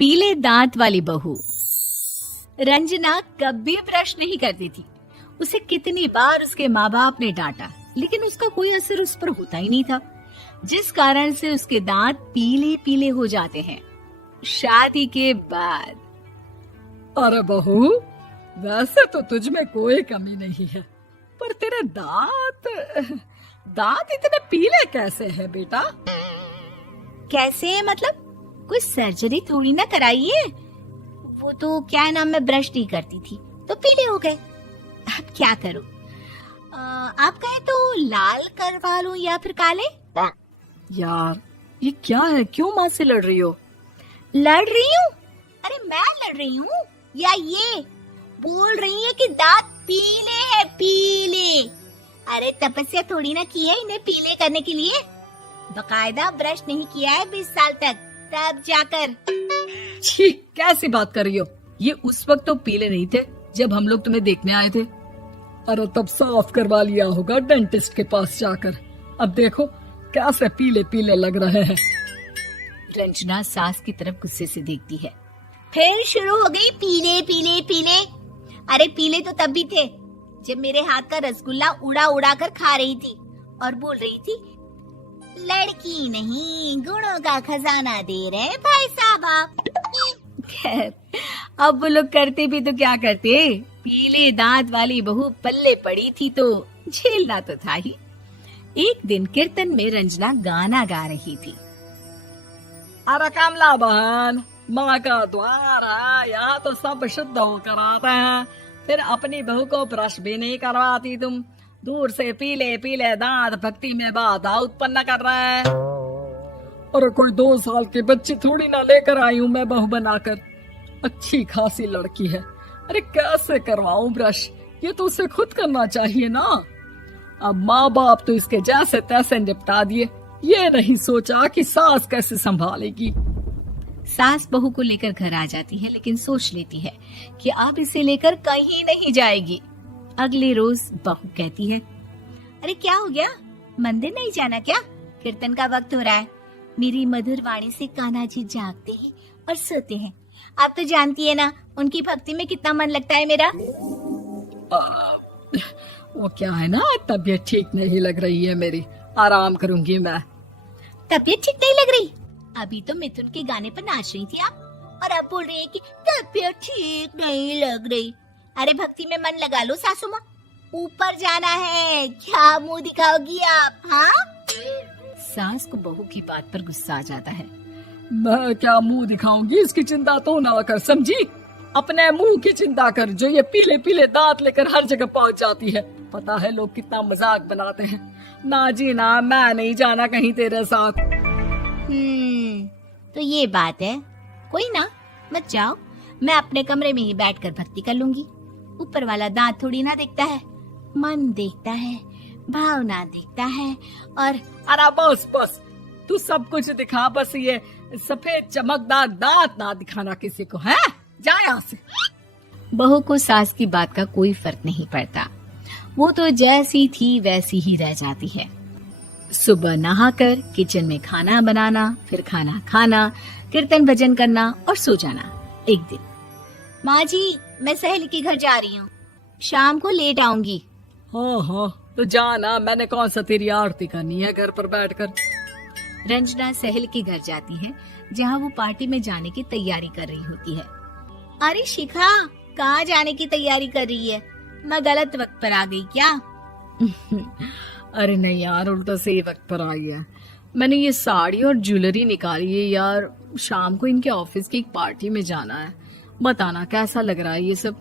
पीले दांत वाली बहू। रंजना कभी ब्रश नहीं करती थी। उसे कितनी बार उसके माँ बाप ने डांटा, लेकिन उसका कोई असर उस पर होता ही नहीं था, जिस कारण से उसके दांत पीले पीले हो जाते हैं। शादी के बाद अरे बहू, वैसे तो तुझ में कोई कमी नहीं है, पर तेरे दांत इतने पीले कैसे हैं बेटा? कैसे मतलब? कोई सर्जरी थोड़ी ना कराई है। वो तो क्या नाम, मैं ब्रश नहीं करती थी तो पीले हो गए। अब क्या करूं? आप कहें तो लाल करवा लूं या फिर काले? यार ये क्या है, क्यों माँ से लड़ रही हो? लड़ रही हूँ? अरे मैं लड़ रही हूँ या ये बोल रही है कि दांत पीले हैं, पीले। अरे तपस्या थोड़ी ना की है इन्हें पीले करने के लिए। बकायदा ब्रश नहीं किया है 20 साल तक, तब जाकर। छी, कैसी बात कर रही हो? ये उस वक्त तो पीले नहीं थे जब हम लोग तुम्हें देखने आए थे। अरे तब साफ करवा लिया होगा डेंटिस्ट के पास जाकर। अब देखो कैसे पीले पीले लग रहे हैं। रंजना सास की तरफ गुस्से से देखती है। फिर शुरू हो गई पीले पीले पीले। अरे पीले तो तब भी थे जब मेरे हाथ का रसगुल्ला उड़ा उड़ा कर खा रही थी और बोल रही थी, लड़की नहीं गुणों का खजाना दे रहे भाई साहब आप। खैर, अब वो लोग करते भी तो क्या करते, पीले दांत वाली बहू पल्ले पड़ी थी तो झेलना तो था ही। एक दिन कीर्तन में रंजना गाना गा रही थी। अरे कमला बहन, माँ का द्वार है, यहाँ तो सब शुद्ध होकर आते हैं, फिर अपनी बहू को ब्रश भी नहीं करवाती तुम। दूर से पीले पीले दांत भक्ति में बाधा उत्पन्न कर रहे हैं। अरे कोई 2 साल की बच्ची थोड़ी ना लेकर आई हूँ मैं बहू बनाकर। अच्छी खासी लड़की है, अरे कैसे करवाऊं ब्रश? ये तो उसे खुद करना चाहिए ना। अब माँ बाप तो इसके जैसे तैसे निपटा दिए, ये नहीं सोचा कि सास कैसे संभालेगी। सास बहू को लेकर घर आ जाती है, लेकिन सोच लेती है कि अब इसे लेकर कहीं नहीं जाएगी। अगले रोज बहू कहती है, अरे क्या हो गया, मंदिर नहीं जाना क्या? कीर्तन का वक्त हो रहा है। मेरी मधुर वाणी से कान्हा जी जागते हैं और सोते हैं। आप तो जानती है ना उनकी भक्ति में कितना मन लगता है मेरा। वो क्या है ना, तबीयत ठीक नहीं लग रही है मेरी, आराम करूंगी मैं। तबीयत ठीक नहीं लग रही? अभी तो मिथुन के गाने पर नाच रही थी आप, और अब बोल रही है कि तबीयत ठीक नहीं लग रही। अरे भक्ति में मन लगा लो सासू माँ, ऊपर जाना है, क्या मुंह दिखाओगी आप? हाँ? सास को बहू की बात पर गुस्सा आ जाता है। मैं क्या मुंह दिखाऊंगी, इसकी चिंता तो ना कर, समझी? अपने मुंह की चिंता कर, जो ये पीले पीले दांत लेकर हर जगह पहुंच जाती है। पता है लोग कितना मजाक बनाते हैं। ना जी ना, मैं नहीं जाना कहीं तेरे साथ। तो ये बात है। कोई ना, मत जाओ, मैं अपने कमरे में ही बैठकर भक्ति कर लूंगी। ऊपर वाला दांत थोड़ी ना देखता है, मन देखता है, भावना देखता है। और अरे बस बस, तू सब कुछ दिखा, बस ये सफेद चमकदार दांत ना दिखाना किसी को, है? जा यहाँ से। बहू को सास की बात का कोई फर्क नहीं पड़ता, वो तो जैसी थी वैसी ही रह जाती है। सुबह नहाकर किचन में खाना बनाना, फिर खाना खाना, कीर्तन भजन करना और सो जाना। एक दिन, माँ जी मैं सहेली के घर जा रही हूँ, शाम को लेट आऊंगी। हाँ हाँ तो जाना, मैंने कौन सा तेरी आरती करनी है घर पर बैठकर। रंजना सहेली के घर जाती है, जहाँ वो पार्टी में जाने की तैयारी कर रही होती है। अरे शिखा, कहाँ जाने की तैयारी कर रही है? मैं गलत वक्त पर आ गई क्या? अरे नहीं यार, उल्टा सही वक्त पर आई है। मैंने ये साड़ी और ज्वेलरी निकाली है यार, शाम को इनके ऑफिस की एक पार्टी में जाना है। बताना कैसा लग रहा है ये सब?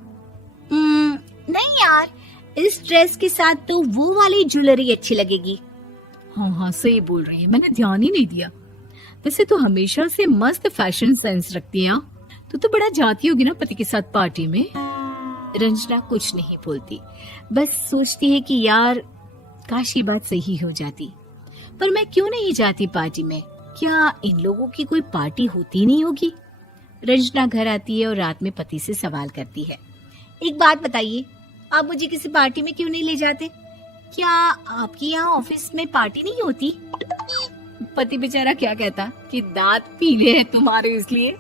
नहीं यार, इस ड्रेस के साथ तो वो वाली ज्वेलरी अच्छी लगेगी। हाँ हाँ सही बोल रही है, मैंने ध्यान ही नहीं दिया। वैसे तो हमेशा से मस्त फैशन सेंस रखती है। तो बड़ा जाती होगी ना पति के साथ पार्टी में। रंजना कुछ नहीं बोलती, बस सोचती है कि यार काश ये बात सही हो जाती, पर मैं क्यों नहीं जाती पार्टी में? क्या इन लोगों की कोई पार्टी होती नहीं होगी? रंजना घर आती है और रात में पति से सवाल करती है, एक बात बताइए, आप मुझे किसी पार्टी में क्यों नहीं ले जाते? क्या आपकी यहाँ ऑफिस में पार्टी नहीं होती? पति बेचारा क्या कहता कि दांत पीले हैं तुम्हारे इसलिए।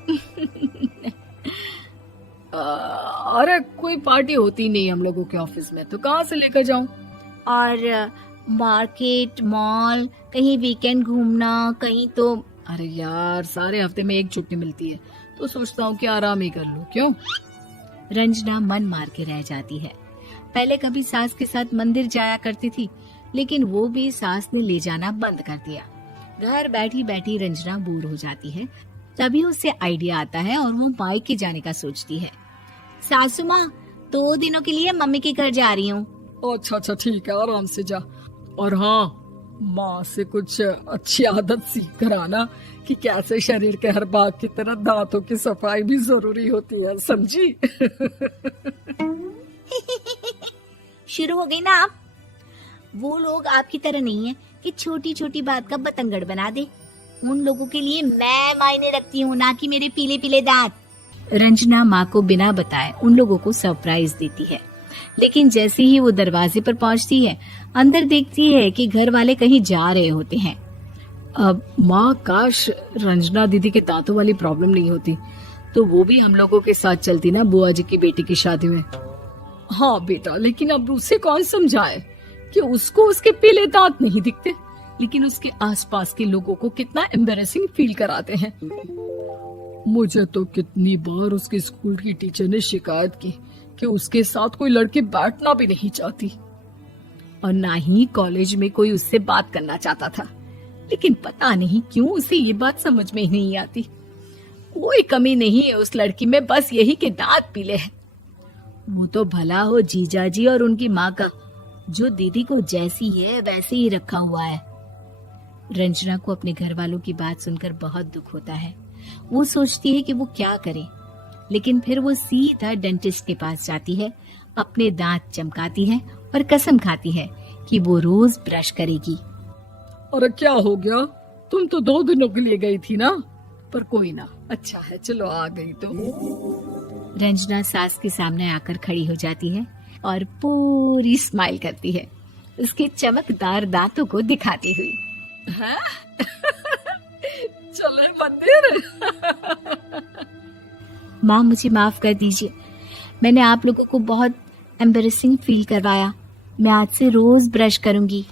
अरे कोई पार्टी होती नहीं हम लोगों के ऑफिस में, तो कहाँ से लेकर जाऊं? और मार्केट, मॉल, कहीं वीकेंड घूमना, कहीं तो। अरे यार, सारे हफ्ते में एक छुट्टी मिलती है, तो सोचता हूँ कि आराम ही कर लूं। क्यों? रंजना मन मार के रह जाती है। पहले कभी सास के साथ मंदिर जाया करती थी, लेकिन वो भी सास ने ले जाना बंद कर दिया। घर बैठी बैठी रंजना बोर हो जाती है। तभी उसे आइडिया आता है और वो मायके जाने का सोचती है। सासू माँ, 2 दिनों के लिए मम्मी के घर जा रही हूँ। अच्छा ठीक है, आराम से जा। और हाँ, माँ से कुछ अच्छी आदत सीख कर आना कि कैसे शरीर के हर भाग की तरह दांतों की सफाई भी जरूरी होती है, समझी? शुरू हो गई ना आप। वो लोग आपकी तरह नहीं है कि छोटी छोटी बात का बतंगड़ बना दे। उन लोगों के लिए मैं मायने रखती हूँ, ना कि मेरे पीले पीले दांत। रंजना माँ को बिना बताए उन लोगों को सरप्राइज देती है, लेकिन जैसे ही वो दरवाजे पर पहुंचती है, अंदर देखती है कि घर वाले कहीं जा रहे होते हैं। अब माँ, काश रंजना दीदी के दांतों वाली प्रॉब्लम नहीं होती, तो वो भी हम लोगों के साथ चलती ना बुआ जी की बेटी की शादी में। हाँ बेटा, लेकिन अब उसे कौन समझाए कि उसको उसके पीले दांत नहीं दिखते, लेकिन उसके आसपास के लोगों को कितना एम्बैरेसिंग फील कराते हैं। मुझे तो कितनी बार उसके स्कूल की टीचर ने शिकायत की कि उसके साथ कोई लड़की बैठना भी नहीं चाहती, और ना ही कॉलेज में कोई उससे बात करना चाहता था। लेकिन पता नहीं क्यों उसे ये बात समझ में ही नहीं आती। कोई कमी नहीं है उस लड़की में, बस यही कि दांत पीले हैं। वो तो भला हो जीजा जी और उनकी माँ का, जो दीदी को जैसी है वैसे ही रखा हुआ है। रंजना को अपने घर वालों की बात सुनकर बहुत दुख होता है। वो सोचती है कि वो क्या करे, लेकिन फिर वो सीधा डेंटिस्ट के पास जाती है, अपने दांत चमकाती है और कसम खाती है कि वो रोज ब्रश करेगी। अरे क्या हो गया? तुम तो 2 दिनों के लिए गई थी ना, पर कोई ना, अच्छा है, चलो आ गई तो। रंजना सास के सामने आकर खड़ी हो जाती है और पूरी स्माइल करती है, उसके चमकदार दांतों को दिखाती हुई। हैं? चले मंदिर। माँ, मुझे माफ कर दीजिए, मैंने आप लोगों को बहुत एम्बैरेसिंग फील करवाया। मैं आज से रोज ब्रश करूंगी।